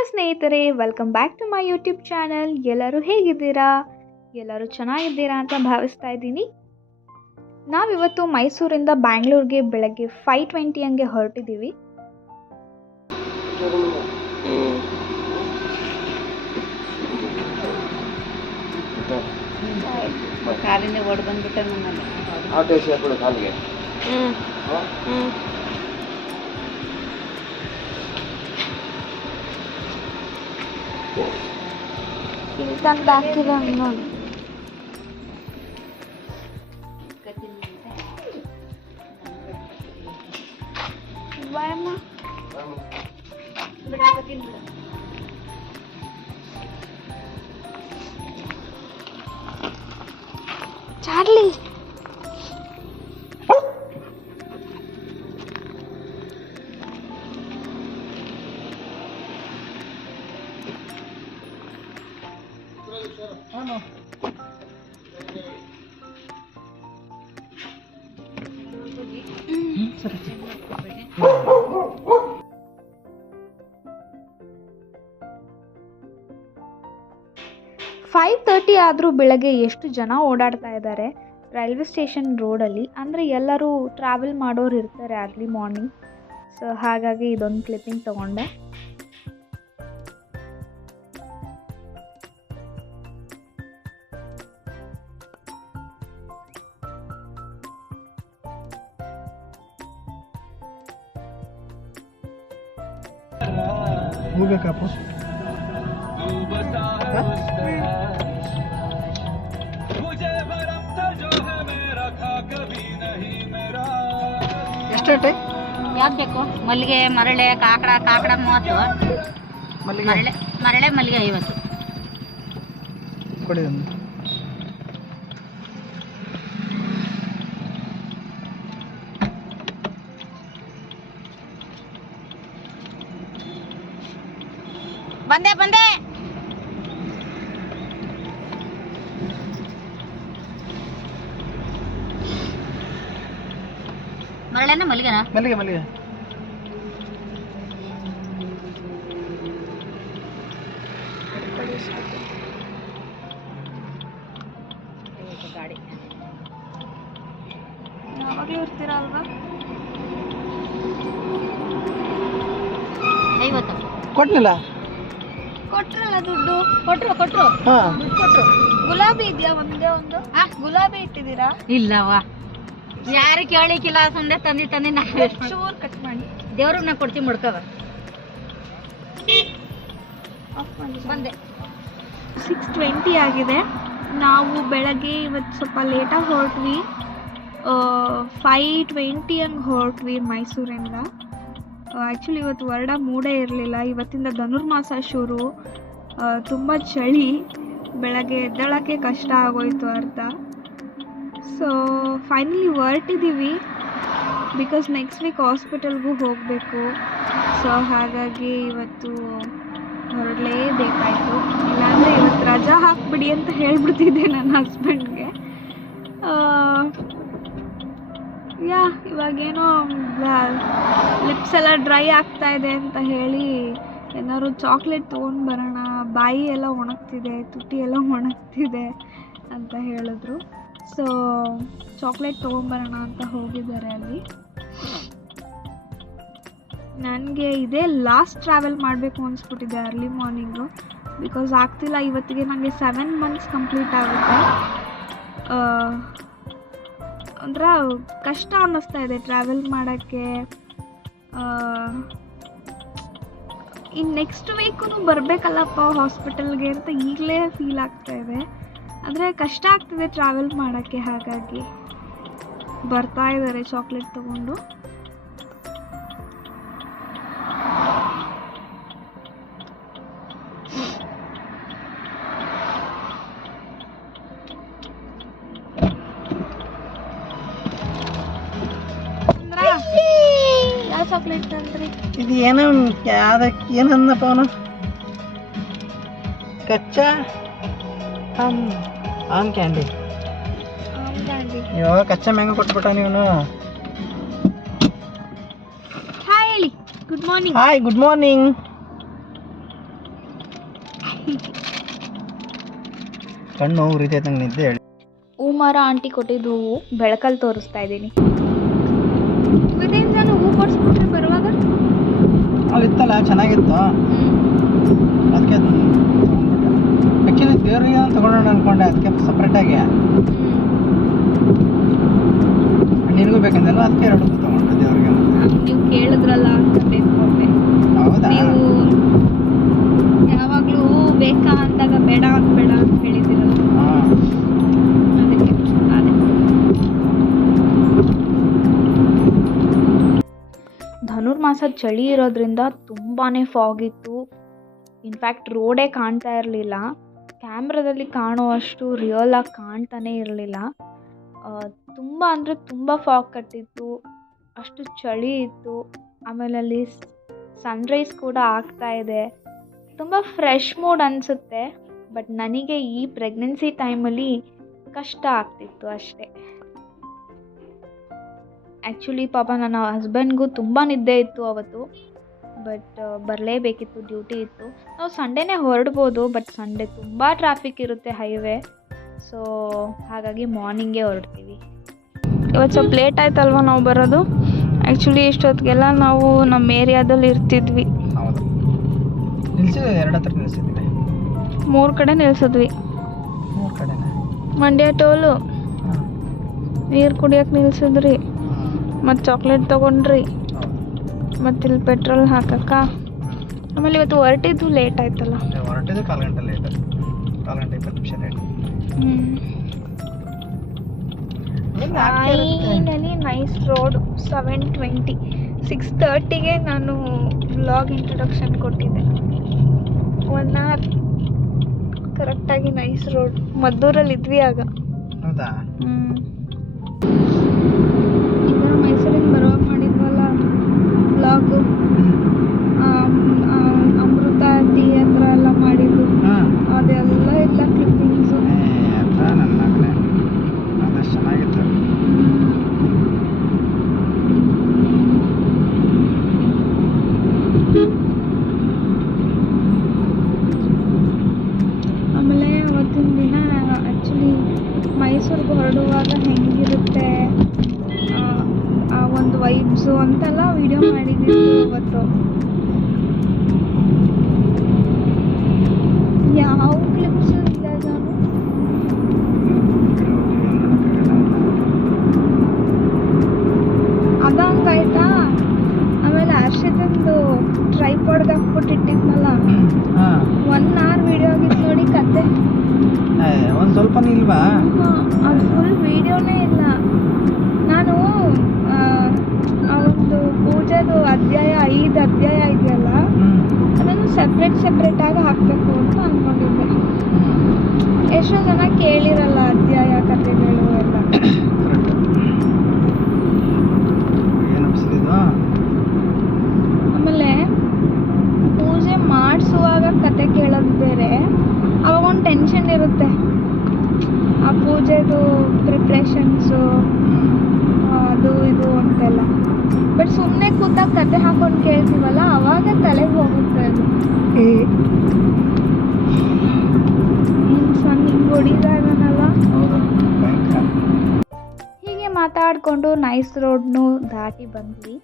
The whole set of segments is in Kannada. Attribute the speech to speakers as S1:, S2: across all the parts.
S1: ಹಲೋ ಸ್ನೇಹಿತರೆ welcome back to my YouTube channel ಎಲ್ಲರೂ ಹೇಗಿದ್ದೀರಾ? ಎಲ್ಲರೂ ಚೆನ್ನಾಗಿದ್ದೀರಾ ಅಂತ ಭಾವಿಸ್ತಾ ಇದ್ದೀನಿ. ನಾವಿವತ್ತು ಮೈಸೂರಿಂದ ಬ್ಯಾಂಗ್ಳೂರ್ಗೆ ಬೆಳಗ್ಗೆ ಫೈವ್ ಟ್ವೆಂಟಿ ಹಂಗೆ ಹೊರಟಿದ್ದೀವಿ.
S2: ಕಾಲಿಂದ
S1: Pintan bakit lang nun? Bye, Ma. Charlie! Thirty ಆದರೂ ಬೆಳಗ್ಗೆ ಎಷ್ಟು ಜನ ಓಡಾಡ್ತಾ ಇದ್ದಾರೆ ರೈಲ್ವೆ ಸ್ಟೇಷನ್ ರೋಡಲ್ಲಿ ಅಂದರೆ ಎಲ್ಲರೂ ಟ್ರಾವೆಲ್ ಮಾಡೋರು ಇರ್ತಾರೆ ಅರ್ಲಿ ಮಾರ್ನಿಂಗ್ ಸೊ ಹಾಗಾಗಿ ಇದೊಂದು ಕ್ಲಿಪ್ಪಿಂಗ್ ತಗೊಂಡೆ.
S3: ಹೋಗ್ಬೇಕಪ್ಪ ಎಷ್ಟು
S2: ಯಾವ್ದು ಬೇಕು? ಮಲ್ಲಿಗೆ ಮರಳೆ ಕಾಕಡ ಕಾಕಡ ಮೂವತ್ತು.
S3: ಮಲ್ಲಿಗೆ.
S2: ಮರಳೆ ಮರಳೆ ಮಲ್ಲಿಗೆ ಐವತ್ತು.
S3: ಕೊಡಿ ಒಂದು
S2: ಬಂದೆ ಬಂದೆ ಮರಳೆನ ಮಲ್ಲಿಗೆನ?
S3: ಮಲ್ಲಿಗೆ ಮಲ್ಲಿಗೆ.
S2: ಗಾಡಿ
S1: ಯಾವಾಗಲೂ ಇರ್ತೀರಾ ಅಲ್ವಾ?
S2: ಐವತ್ತು.
S3: ಕೊಟ್ನಿಲ್ಲ?
S1: ಕೊಟ್ರಲ್ಲ ದುಡ್ಡು.
S2: ಕೊಟ್ರು ಕೊಟ್ರು.
S3: ಹಾ.
S2: ದುಡ್ಡು ಕೊಟ್ರು.
S1: ಗುಲಾಬಿ ಇದೆಯಾ ಒಂದೇ ಒಂದು?
S2: ಆ?
S1: ಗುಲಾಬಿ ಇಟ್ಟಿದ್ದೀರಾ?
S2: ಇಲ್ಲವಾ ಯಾರು ಕೇಳಿಕ್ಕಿಲ್ಲ ಸುಮ್ಮನೆ ತಂದಿ ತಂದಿ ನಾ
S1: ಚೂರ್ ಕಟ್ ಮಾಡಿ.
S2: ದೇವ್ರಿಗೆ ನಾ ಕೊಡ್ತೀನಿ ಮುಡ್ಕವ. ಬಂದೆ.
S1: ಸಿಕ್ಸ್ ಟ್ವೆಂಟಿ ಆಗಿದೆ. ನಾವು ಬೆಳಗ್ಗೆ ಇವತ್ತು ಸ್ವಲ್ಪ ಲೇಟಾಗಿ ಹೊರಟ್ವಿ. ಫೈ ಟ್ವೆಂಟಿ ಹಂಗೆ ಹೊರಟ್ವಿ ಮೈಸೂರಿಂದ. ಆ್ಯಕ್ಚುಲಿ ಇವತ್ತು ವರ್ಡ ಮೂಡೇ ಇರಲಿಲ್ಲ. ಇವತ್ತಿಂದ ಧನುರ್ಮಾಸ ಶುರು. ತುಂಬ ಚಳಿ. ಬೆಳಗ್ಗೆ ಎದ್ದೇಳೋಕ್ಕೆ ಕಷ್ಟ ಆಗೋಯ್ತು ಅರ್ಥ. ಸೊ ಫೈನಲಿ ಹೊರಟಿದ್ದೀವಿ ಬಿಕಾಸ್ ನೆಕ್ಸ್ಟ್ ವೀಕ್ ಹಾಸ್ಪಿಟಲ್ಗೂ ಹೋಗಬೇಕು. ಸೊ ಹಾಗಾಗಿ ಇವತ್ತು ಹೊರಡಲೇಬೇಕಾಯಿತು. ಇಲ್ಲಾಂದರೆ ಇವತ್ತು ರಜಾ ಹಾಕ್ಬಿಡಿ ಅಂತ ಹೇಳ್ಬಿಡ್ತಿದ್ದೆ ನನ್ನ ಹಸ್ಬೆಂಡ್ಗೆ. ಯಾ, ಇವಾಗೇನೋ ಲಿಪ್ಸ್ ಎಲ್ಲ ಡ್ರೈ ಆಗ್ತಾ ಇದೆ ಅಂತ ಹೇಳಿ ಏನಾದ್ರು ಚಾಕ್ಲೇಟ್ ತೊಗೊಂಡು ಬರೋಣ. ಬಾಯಿ ಎಲ್ಲ ಒಣಗ್ತಿದೆ, ತುಟಿ ಎಲ್ಲ ಒಣಗ್ತಿದೆ ಅಂತ ಹೇಳಿದ್ರು. ಸೊ ಚಾಕ್ಲೇಟ್ ತೊಗೊಂಬರೋಣ ಅಂತ ಹೋಗಿದ್ದಾರೆ ಅಲ್ಲಿ. ನನಗೆ ಇದೇ ಲಾಸ್ಟ್ ಟ್ರಾವೆಲ್ ಮಾಡಬೇಕು ಅನಿಸ್ಬಿಟ್ಟಿದೆ ಅರ್ಲಿ ಮಾರ್ನಿಂಗು ಬಿಕಾಸ್ ಆಗ್ತಿಲ್ಲ, ಇವತ್ತಿಗೆ ನನಗೆ ಸೆವೆನ್ ಮಂತ್ಸ್ ಕಂಪ್ಲೀಟ್ ಆಗುತ್ತೆ. ಅಂದ್ರೆ ಕಷ್ಟ ಅನ್ನಿಸ್ತಾ ಇದೆ ಟ್ರಾವೆಲ್ ಮಾಡೋಕ್ಕೆ. ಇನ್ನು ನೆಕ್ಸ್ಟ್ ವೀಕು ಬರಬೇಕಲ್ಲಪ್ಪ ಹಾಸ್ಪಿಟಲ್ಗೆ ಅಂತ ಈಗಲೇ ಫೀಲ್ ಆಗ್ತಾ ಇದೆ. ಅಂದರೆ ಕಷ್ಟ ಆಗ್ತದೆ ಟ್ರಾವೆಲ್ ಮಾಡೋಕ್ಕೆ ಹಾಗಾಗಿ ಬರ್ತಾ ಇದ್ದಾರೆ ಚಾಕ್ಲೇಟ್ ತಗೊಂಡು. ಯಾವ ಚಾಕ್ಲೇಟ್ ತಂದ್ರಿ?
S3: ಇದು ಏನೋ ಅದಕ್ಕೆ ಏನಂದಪ್ಪ ಅವನು? ಕಚ್ಚಾ? ಆಮ್ ಆಮ್ ಕ್ಯಾಂಡಿ. ಇವಾಗ ಕಚ್ಚಾ ಮ್ಯಾಂಗೋ ಕೊಟ್ಬಿಟ್ಟ ನೀವನು
S1: ಹಾಯ್ ಹೇಳಿ good morning
S3: hi good morning ಕಣ್ಣು ಉರಿತೈತೆ ನಂಗೆ ನಿದ್ದೆ ಹೇಳಿ.
S1: ಹೂ ಮರ ಆಂಟಿ ಕೊಟ್ಟಿದ್ದು ಹೂವು ಬೆಳಕಲ್ಲಿ ತೋರಿಸ್ತಾ ಇದ್ದೀನಿ. ನಾನು ಹೂ ಕೊಡಿಸ್ಬಿಟ್ರೆ ಬರುವಾಗ?
S3: ಅಲ್ಲಿ ಇತ್ತಲ್ಲ ಚೆನ್ನಾಗಿತ್ತು. ಅದಕ್ಕೆ ಆ್ಯಕ್ಚುಲಿ ದೇವ್ರಿಗೆ ತಗೊಂಡೋಣ ಅನ್ಕೊಂಡೆ ಅದಕ್ಕೆ ಸಪ್ರೇಟಾಗಿ ನಿನಗೂ ಬೇಕಂದಲ್ಲ ಅದಕ್ಕೆ ಎರಡು ತಗೊಂಡೆ ದೇವ್ರಿಗೆ
S1: ನೀವು ಕೇಳಿದ್ರಲ್ಲ ಅಂತ ಬೇಕೊಂಡೆ
S3: ಹೌದಾ?
S1: ನೀವು ಯಾವಾಗಲೂ ಬೇಕಾ ಅಂದಾಗ ಬೇಡ ಅಂತ ಬೇಡ ಅಂತ ಹೇಳಿದಿರಲ್ಲ
S3: ಹಾಂ.
S1: ಅದಕ್ಕೆ ಅದೇ. ಧನುರ್ಮಾಸ ಚಳಿ ಇರೋದ್ರಿಂದ ತುಂಬಾ ಫಾಗ್ ಇತ್ತು. ಇನ್ಫ್ಯಾಕ್ಟ್ ರೋಡೇ ಕಾಣ್ತಾ ಇರಲಿಲ್ಲ. ಕ್ಯಾಮ್ರಾದಲ್ಲಿ ಕಾಣುವಷ್ಟು ರಿಯಲ್ ಆಗಿ ಕಾಣ್ತಾನೇ ಇರಲಿಲ್ಲ. ತುಂಬ ಅಂದರೆ ತುಂಬ ಫಾಗ್ ಕಟ್ಟಿತ್ತು, ಅಷ್ಟು ಚಳಿ ಇತ್ತು, ಆಮೇಲೆ ಅಲ್ಲಿ ಸನ್ರೈಸ್ ಕೂಡ ಆಗ್ತಾ ಇದೆ. ತುಂಬ ಫ್ರೆಶ್ ಮೂಡ್ ಅನಿಸುತ್ತೆ ಬಟ್ ನನಗೆ ಈ ಪ್ರೆಗ್ನೆನ್ಸಿ ಟೈಮಲ್ಲಿ ಕಷ್ಟ ಆಗ್ತಿತ್ತು ಅಷ್ಟೇ. ಆ್ಯಕ್ಚುಲಿ ಪಾಪ ನನ್ನ ಹಸ್ಬೆಂಡ್ಗೂ ತುಂಬ ನಿದ್ದೆ ಇತ್ತು ಅವತ್ತು. ಬಟ್ ಬರಲೇಬೇಕಿತ್ತು ಡ್ಯೂಟಿ ಇತ್ತು. ನಾವು ಸಂಡೇನೇ ಹೊರಡ್ಬೋದು ಬಟ್ ಸಂಡೇ ತುಂಬ ಟ್ರಾಫಿಕ್ ಇರುತ್ತೆ ಹೈವೇ ಸೊ ಹಾಗಾಗಿ ಮಾರ್ನಿಂಗೇ ಹೊರಡ್ತೀವಿ. ಇವತ್ತು ಸ್ವಲ್ಪ ಲೇಟ್ ಆಯ್ತಲ್ವ ನಾವು ಬರೋದು? ಆ್ಯಕ್ಚುಲಿ ಇಷ್ಟೊತ್ತಿಗೆಲ್ಲ ನಾವು ನಮ್ಮ ಏರಿಯಾದಲ್ಲಿ ಇರ್ತಿದ್ವಿ.
S3: ಹೌದು. ನಿಲ್ಸಿದ್ವಿ ಎರಡು ಹತ್ರ ನಿಲ್ಸಿದ್ವಿ
S1: ಮೂರು ಕಡೆ ನಿಲ್ಸಿದ್ವಿ.
S3: ಮೂರು ಕಡೆನೇ?
S1: ಮಂಡ್ಯ ಟೋಲು. ನೀರು ಕುಡಿಯೋಕೆ ನಿಲ್ಸಿದ್ರಿ. ಮತ್ತು ಚಾಕ್ಲೇಟ್ ತೊಗೊಂಡ್ರಿ. ಮತ್ತು ಇಲ್ಲಿ ಪೆಟ್ರೋಲ್ ಹಾಕಕ್ಕ. ಆಮೇಲೆ ಇವತ್ತು ಹೊರಟಿದ್ದು ಲೇಟ್ ಆಯ್ತಲ್ಲ.
S3: ಹ್ಞೂ ಹೊರಟಿದ್ದು ಕಾಲು ಗಂಟೆ ಲೇಟ್ ಕಾಲು ಗಂಟೆ ಇಪ್ಪತ್ತು ನಿಮಿಷ late
S1: finally nice road seven twenty six ತರ್ಟಿಗೆ ನಾನು ಬ್ಲಾಗ್ ಇಂಟ್ರೊಡಕ್ಷನ್ ಕೊಟ್ಟಿದ್ದೆ. ಒನ್ ಅವರ್ ಕರೆಕ್ಟಾಗಿ ನೈಸ್ ರೋಡ್ ಮದ್ದೂರಲ್ಲಿ ಇದ್ವಿ ಆಗ.
S3: ಹೌದಾ?
S1: ಈಗ ನೈಸ್ ರೋಡ್ನು ದಾಟಿ ಬಂದ್ವಿ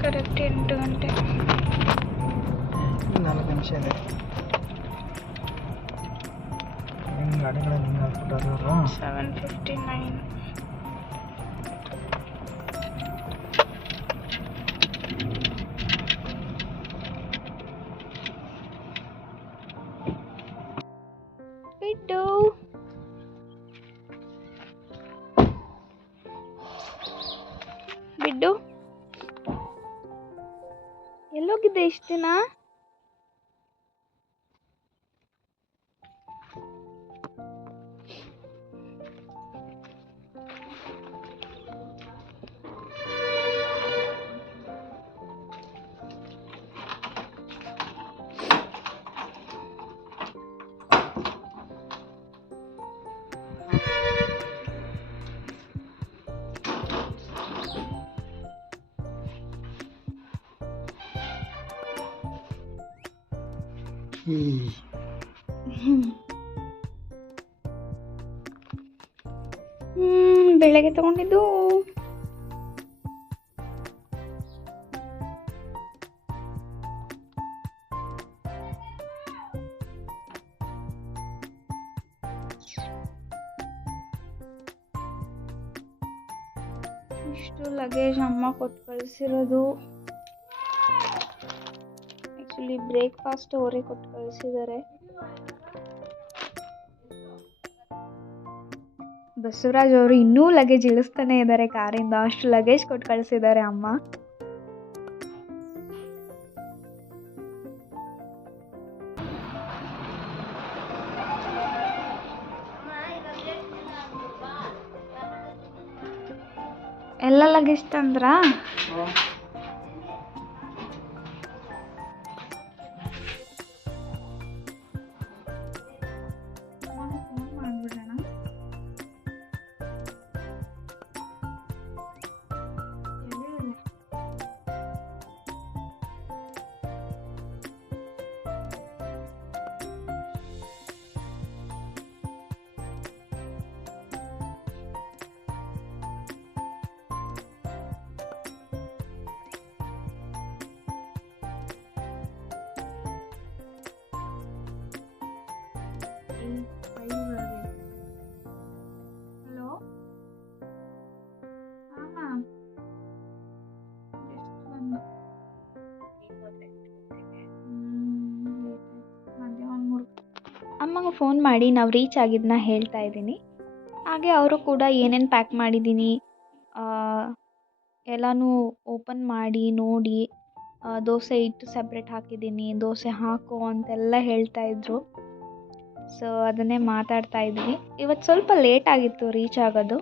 S1: ಕರೆಕ್ಟ್ ಎಂಟು ಗಂಟೆ
S3: ನಾಲ್ಕು ನಿಮಿಷ ಇದೆ ಹೆಂಗೆ ಗಾಡಿಗಳು ಹಿಂಗೆ ಹಾಕ್ಬಿಟ್ಟಾರೆ ಇವರು
S1: ಸೆವೆನ್ ಫಿಫ್ಟಿ ನೈನ್ ಬೆಳಗ್ಗೆ ತಗೊಂಡಿದ್ದು. ಇಷ್ಟು ಲಗೇಜ್ ಅಮ್ಮ ಕೊಟ್ಟು ಕಳಿಸಿರೋದು. ಬ್ರೇಕ್ಫಾಸ್ಟ್ ಅವರೇ ಕೊಟ್ಟು ಕಳಿಸಿದ್ದಾರೆ. ಬಸವರಾಜ್ ಅವರು ಇನ್ನೂ ಲಗೇಜ್ ಇಳಿಸ್ತಾನೆ ಇದ್ದಾರೆ ಕಾರಿಂದ. ಅಷ್ಟು ಲಗೇಜ್ ಕೊಟ್ಟು ಕಳಿಸಿದ್ದಾರೆ ಅಮ್ಮ. ಎಲ್ಲ ಲಗೇಜ್ ತಂದ್ರಾ? ಫೋನ್ ಮಾಡಿ ನಾವು ರೀಚ್ ಆಗಿದ್ದನ್ನ ಹೇಳ್ತಾ ಇದ್ದೀನಿ. ಹಾಗೆ ಅವರು ಕೂಡ ಏನೇನು ಪ್ಯಾಕ್ ಮಾಡಿದ್ದೀನಿ ಎಲ್ಲನೂ ಓಪನ್ ಮಾಡಿ, ನೋಡಿ ದೋಸೆ ಇಟ್ಟು ಸಪ್ರೇಟ್ ಹಾಕಿದ್ದೀನಿ ದೋಸೆ ಹಾಕು ಅಂತೆಲ್ಲ ಹೇಳ್ತಾ ಇದ್ರು. ಸೊ ಅದನ್ನೇ ಮಾತಾಡ್ತಾ ಇದ್ವಿ. ಇವತ್ತು ಸ್ವಲ್ಪ ಲೇಟ್ ಆಗಿತ್ತು ರೀಚ್ ಆಗೋದು.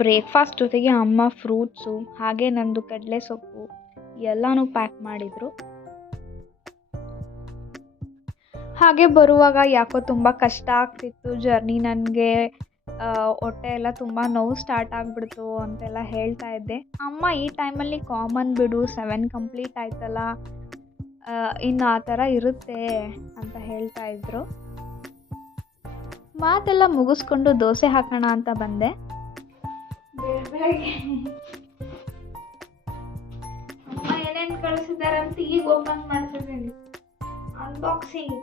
S1: ಬ್ರೇಕ್ಫಾಸ್ಟ್ ಜೊತೆಗೆ ಅಮ್ಮ ಫ್ರೂಟ್ಸು ಹಾಗೆ ನಂದು ಕಡಲೆ ಸೊಪ್ಪು, ಎಲ್ಲನೂ ಪ್ಯಾಕ್ ಮಾಡಿದರು. ಹಾಗೆ ಬರುವಾಗ ಯಾಕೋ ತುಂಬ ಕಷ್ಟ ಆಗ್ತಿತ್ತು. ಜರ್ನಿ ನನಗೆ ಹೊಟ್ಟೆ ಎಲ್ಲ ತುಂಬ ನೋವು ಸ್ಟಾರ್ಟ್ ಆಗಿಬಿಡ್ತು ಅಂತೆಲ್ಲ ಹೇಳ್ತಾ ಇದ್ದೆ. ಅಮ್ಮ, ಈ ಟೈಮಲ್ಲಿ ಕಾಮನ್ ಬಿಡು ಸೆವೆನ್ ಕಂಪ್ಲೀಟ್ ಆಯ್ತಲ್ಲ ಇನ್ನು ಆ ಥರ ಇರುತ್ತೆ ಅಂತ ಹೇಳ್ತಾ ಇದ್ರು. ಮಾತೆಲ್ಲ ಮುಗಿಸ್ಕೊಂಡು ದೋಸೆ ಹಾಕೋಣ ಅಂತ ಬಂದೆ. ಅಮ್ಮ ಏನೇನು ಕಳಿಸಿದ್ದಾರೆ ಅಂತ ಈಗ ಓಪನ್ ಮಾಡ್ತಿದ್ದೀನಿ. ಅನ್ಬಾಕ್ಸಿಂಗ್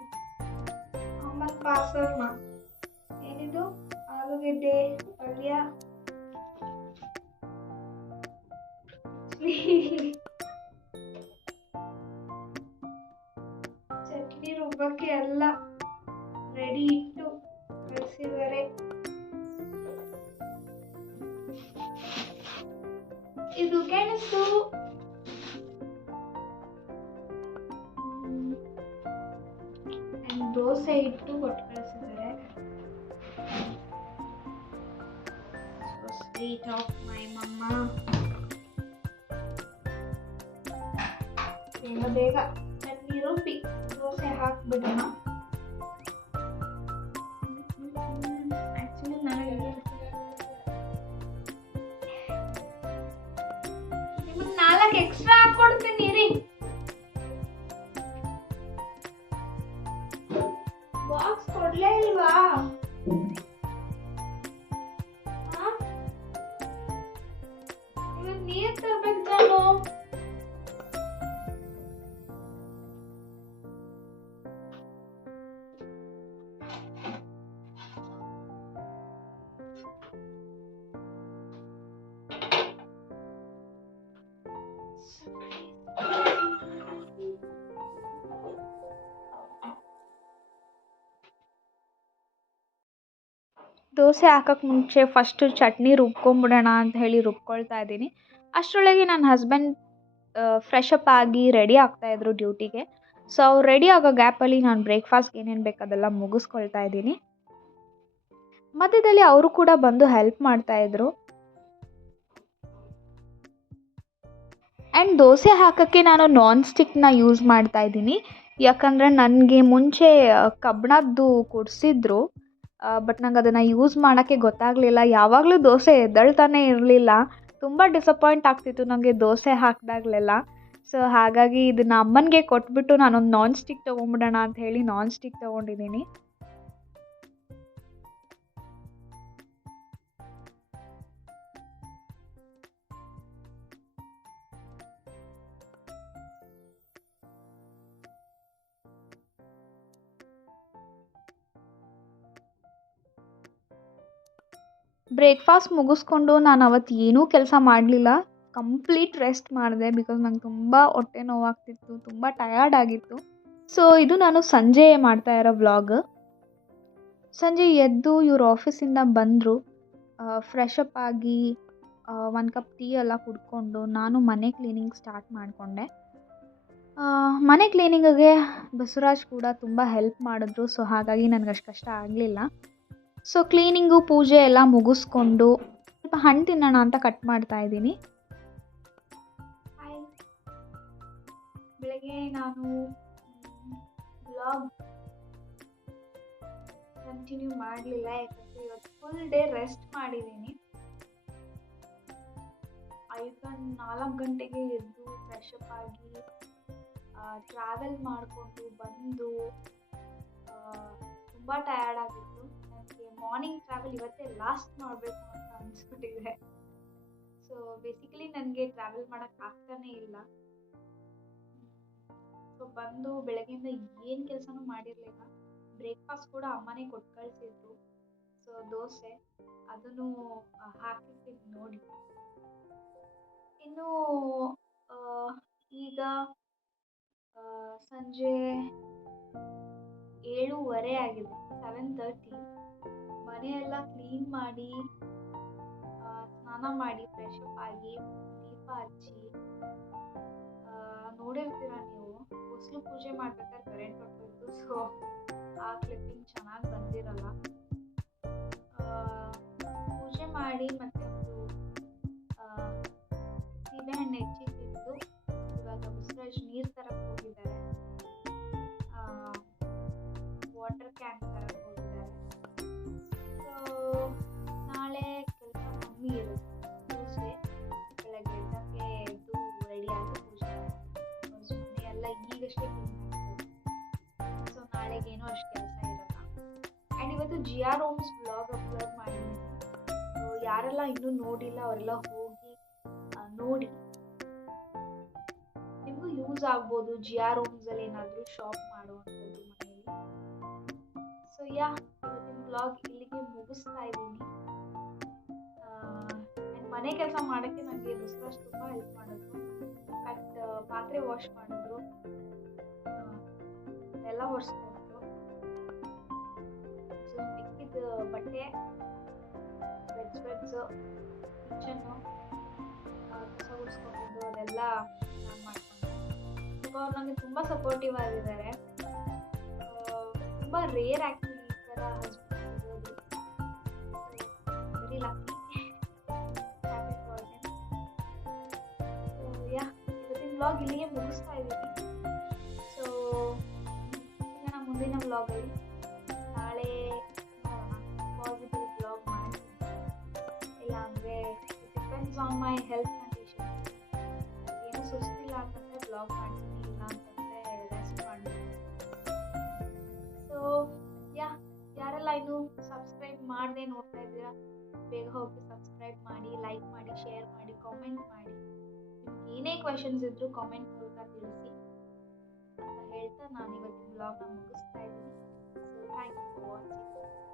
S1: ಪಾರ್ಸಲ್ನ ಏನಿದು? ಆಲೂಗೆಡ್ಡೆ ಪಲ್ಯ. ಚಟ್ನಿ ರುಬ್ಬಕ್ಕೆ ಎಲ್ಲ ರೆಡಿ ಇಟ್ಟು ಕಳಿಸಿದ್ದಾರೆ. ಇದು ಗೆಣಸು And ದೋಸೆ ಇಟ್ಟು ದೋಸೆ ಹಾಕೋಕ್ಕೆ ಮುಂಚೆ ಫಸ್ಟು ಚಟ್ನಿ ರುಬ್ಕೊಂಬಿಡೋಣ ಅಂತ ಹೇಳಿ ರುಬ್ಕೊಳ್ತಾ ಇದ್ದೀನಿ. ಅಷ್ಟರೊಳಗೆ ನನ್ನ ಹಸ್ಬೆಂಡ್ ಫ್ರೆಶ್ ಅಪ್ ಆಗಿ ರೆಡಿ ಆಗ್ತಾಯಿದ್ರು ಡ್ಯೂಟಿಗೆ ಸೊ ಅವ್ರು ರೆಡಿ ಆಗೋ ಗ್ಯಾಪಲ್ಲಿ ನಾನು ಬ್ರೇಕ್ಫಾಸ್ಟ್ ಏನೇನು ಬೇಕು ಅದೆಲ್ಲ ಮುಗಿಸ್ಕೊಳ್ತಾ ಇದ್ದೀನಿ. ಮಧ್ಯದಲ್ಲಿ ಅವರು ಕೂಡ ಬಂದು ಹೆಲ್ಪ್ ಮಾಡ್ತಾಯಿದ್ರು ಆ್ಯಂಡ್ ದೋಸೆ ಹಾಕೋಕ್ಕೆ ನಾನು ನಾನ್ ಸ್ಟಿಕ್ನ ಯೂಸ್ ಮಾಡ್ತಾ ಇದ್ದೀನಿ. ಯಾಕಂದರೆ ನನಗೆ ಮುಂಚೆ ಕಬ್ಬಣದ್ದು ಕೊಡಿಸಿದ್ರು. ಬಟ್ ನಂಗೆ ಅದನ್ನು ಯೂಸ್ ಮಾಡೋಕ್ಕೆ ಗೊತ್ತಾಗಲಿಲ್ಲ. ಯಾವಾಗಲೂ ದೋಸೆ ಎದ್ದೇಳ್ತಾನೆ ಇರಲಿಲ್ಲ. ತುಂಬ ಡಿಸಪಾಯಿಂಟ್ ಆಗ್ತಿತ್ತು ನನಗೆ ದೋಸೆ ಹಾಕಿದಾಗಲೆಲ್ಲ. ಸೊ ಹಾಗಾಗಿ ಇದನ್ನು ಅಮ್ಮನಿಗೆ ಕೊಟ್ಬಿಟ್ಟು ನಾನೊಂದು ನಾನ್ ಸ್ಟಿಕ್ ತೊಗೊಂಬಿಡೋಣ ಅಂತ ಹೇಳಿ ನಾನ್ ಸ್ಟಿಕ್ ತೊಗೊಂಡಿದ್ದೀನಿ. ಬ್ರೇಕ್ಫಾಸ್ಟ್ ಮುಗಿಸ್ಕೊಂಡು ನಾನು ಅವತ್ತು ಏನೂ ಕೆಲಸ ಮಾಡಲಿಲ್ಲ. ಕಂಪ್ಲೀಟ್ ರೆಸ್ಟ್ ಮಾಡಿದೆ ಬಿಕಾಸ್ ನಂಗೆ ತುಂಬ ಹೊಟ್ಟೆ ನೋವಾಗ್ತಿತ್ತು, ತುಂಬ ಟಯರ್ಡ್ ಆಗಿತ್ತು. ಸೊ, ಇದು ನಾನು ಸಂಜೆ ಮಾಡ್ತಾ ಇರೋ ವ್ಲಾಗ್. ಸಂಜೆ ಎದ್ದು ಇವ್ರ ಆಫೀಸಿಂದ ಬಂದರು. ಫ್ರೆಶ್ ಅಪ್ ಆಗಿ ಒಂದು ಕಪ್ ಟೀ ಎಲ್ಲ ಕುಡ್ಕೊಂಡು ನಾನು ಮನೆ ಕ್ಲೀನಿಂಗ್ ಸ್ಟಾರ್ಟ್ ಮಾಡಿಕೊಂಡೆ. ಮನೆ ಕ್ಲೀನಿಂಗಿಗೆ ಬಸವರಾಜ್ ಕೂಡ ತುಂಬ ಹೆಲ್ಪ್ ಮಾಡಿದ್ರು ಸೊ ಹಾಗಾಗಿ ನನಗೆ ಅಷ್ಟು ಕಷ್ಟ ಆಗಲಿಲ್ಲ. ಸೊ ಕ್ಲೀನಿಂಗು ಪೂಜೆ ಎಲ್ಲ ಮುಗಿಸ್ಕೊಂಡು ಸ್ವಲ್ಪ ಹಣ್ಣು ತಿನ್ನೋಣ ಅಂತ ಕಟ್ ಮಾಡ್ತಾ ಇದ್ದೀನಿ. ಬೆಳಗ್ಗೆ ನಾನು ಬ್ಲಾಗ್ ಕಂಟಿನ್ಯೂ ಮಾಡಲಿಲ್ಲ, ಯಾಕಂದರೆ ಇವತ್ತು ಫುಲ್ ಡೇ ರೆಸ್ಟ್ ಮಾಡಿದ್ದೀನಿ. ಐದು ನಾಲ್ಕು ಗಂಟೆಗೆ ಎದ್ದು ಫ್ರೆಶ್ ಅಪ್ ಆಗಿ ಟ್ರಾವೆಲ್ ಮಾಡಿಕೊಂಡು ಬಂದು ತುಂಬ ಟಯರ್ಡ್ ಆಗಿತ್ತು ನನಗೆ ಮಾರ್ನಿಂಗ್ ಟ್ರಾವೆಲ್ ಇವತ್ತೇ ಲಾಸ್ಟ್ ಮಾಡಬೇಕು ಅಂತ ಅನಿಸ್ಬಿಟ್ಟಿದೆ. ಸೊ ಬೇಸಿಕಲಿ ನನಗೆ ಟ್ರಾವೆಲ್ ಮಾಡೋಕ್ಕೆ ಆಗ್ತಾನೇ ಇಲ್ಲ. ಸೊ ಬಂದು ಬೆಳಗ್ಗೆಯಿಂದ ಏನು ಕೆಲಸನೂ ಮಾಡಿರಲಿಲ್ಲ. ಬ್ರೇಕ್ಫಾಸ್ಟ್ ಕೂಡ ಅಮ್ಮನೇ ಕೊಟ್ಟು ಕಳಿಸಿದ್ರು. ಸೊ ದೋಸೆ, ಅದನ್ನು ಹಾಕಿರ್ತೀನಿ ನೋಡಿ. ಇನ್ನು ಈಗ ಸಂಜೆ ಏಳೂವರೆ ಆಗಿದೆ ಸೆವೆನ್ ತರ್ಟಿ ಮನೆಯೆಲ್ಲ ಕ್ಲೀನ್ ಮಾಡಿ ಸ್ನಾನ ಮಾಡಿ ಫ್ರೆಶ್ ಅಪ್ ಆಗಿ ದೀಪ ಹಚ್ಚಿ ನೋಡಿರ್ತೀರ ನೀವು, ಹೊಸಲು ಪೂಜೆ ಮಾಡ್ಬೇಕಾದ್ರೆ ಕರೆಂಟ್ ಹೊಟ್ಟೋಯ್ತು ಸೊ ಆ ಕ್ಲಿಪ್ಪಿಂಗ್ ಚೆನ್ನಾಗಿ ಬಂದಿರಲ್ಲ. ಪೂಜೆ ಮಾಡಿ ಮತ್ತೆ ಒಂದು ಸೀಬೆಹಣ್ಣು ತಿಂದು, ಇವಾಗ ಬಸವರಾಜ್ ನೀರು ತರಕ್ಕೆ ಹೋಗಿದ್ದಾರೆ. ವಾಟರ್ ಕ್ಯಾನ್ ನಾಳೆ ಕೆಲಸ ಕಮ್ಮಿ ಇರುತ್ತೆ. ಪೂಜೆ. ಬೆಳಗ್ಗೆ ಎದ್ದಕ್ಕೆ ಎದ್ದು ರೆಡಿಯಾಗಿ ಪೂಜೆ ಸುಮ್ಮನೆ ಮನೆ ಎಲ್ಲ ಈಗಷ್ಟೇ ಸೊ ನಾಳೆಗೇನು ಅಷ್ಟು ಕೆಲಸ ಇರಲ್ಲ. ಆ್ಯಂಡ್ ಇವತ್ತು G R homes blog upload ಮಾಡಿದ್ದೀನಿ ಯಾರೆಲ್ಲ ಇನ್ನೂ ನೋಡಿಲ್ಲ, ಅವರೆಲ್ಲ ಹೋಗಿ ನೋಡಿ. ನಿಮಗೂ ಯೂಸ್ ಆಗ್ಬೋದು. ಜಿ ಆರ್ ಹೋಮ್ಸಲ್ಲಿ ಏನಾದರೂ ಶಾಪ್ ಮಾಡುವಂಥದ್ದು ಮನೆಯಲ್ಲಿ. ಸೊ ಯಾ ಇವತ್ತಿನ ಬ್ಲಾಗ್ ಮುಗಿಸ್ತಾ ಇದ್ದೀನಿ. ಮನೆ ಕೆಲಸ ಮಾಡೋಕ್ಕೆ ನನಗೆ ಬಸವರಾಜ್ ತುಂಬ ಹೆಲ್ಪ್ ಮಾಡಿದ್ರು. ಕಟ್ ಪಾತ್ರೆ ವಾಶ್ ಮಾಡಿದ್ರು. ಎಲ್ಲ ಒರೆಸ್ಕೊಂಡ್ರು. ಸೊ ಮಿಕ್ಕಿದ ಬಟ್ಟೆ ಬೆಡ್ಸ್ ಬೆಡ್ಸು ಕಿಚನ್ನು ಕಸ ಗುಡಿಸ್ಕೊಂಡಿದ್ದು ಅದೆಲ್ಲ ನಾನು ಮಾಡ್ಕೊಂಡೆ. ಸೊ ಅವ್ರು ನನಗೆ ತುಂಬ ಸಪೋರ್ಟಿವ್ ಆಗಿದ್ದಾರೆ. ತುಂಬ ರೇರ್ ಆ್ಯಕ್ಚುಲಿ ಈ ಥರ husband for them. So yeah, ಇವತ್ತಿನ ಬ್ಲಾಗ್ ಇಲ್ಲಿಗೆ ಮುಗಿಸ್ತಾ ಇದ್ದೀನಿ ಸೊ ನಮ್ಮ ಮುಂದಿನ ಬ್ಲಾಗಲ್ಲಿ ನಾಳೆ ಪಾಸಿಟಿವ್ ಬ್ಲಾಗ್ ಮಾಡ್ತೀನಿ ಇಲ್ಲ ಅಂದರೆ depends on my health condition ಏನೂ ಸುಸ್ತಿಲ್ಲ ಅಂತಂದರೆ ಬ್ಲಾಗ್ ಮಾಡ್ತೀನಿ ಇಲ್ಲ ಅಂತಂದರೆ ರೆಸ್ಟ್ ಮಾಡ್ತೀನಿ ಸೊ ಯಾ ಯಾರೆಲ್ಲ ಇನ್ನೂ ಸಬ್ಸ್ಕ್ರೈಬ್ ಮಾಡದೆ ನೋಡ್ತಾ ಇದ್ದೀರಾ ಸಬ್ಸ್ಕ್ರೈಬ್ ಮಾಡಿ ಲೈಕ್ ಮಾಡಿ ಶೇರ್ ಮಾಡಿ ಕಾಮೆಂಟ್ ಮಾಡಿ. ನಿಮ್ಗೆ ಏನೇ ಕ್ವೆಶನ್ಸ್ ಇದ್ದರೂ ಕಾಮೆಂಟ್ ಮೂಲಕ ತಿಳಿಸಿ. ಅಂತ ಹೇಳ್ತಾ ನಾನು ಇವತ್ತಿನ ಬ್ಲಾಗ್ನ ಮುಗಿಸ್ತಾ ಇದ್ದೀನಿ. So thank you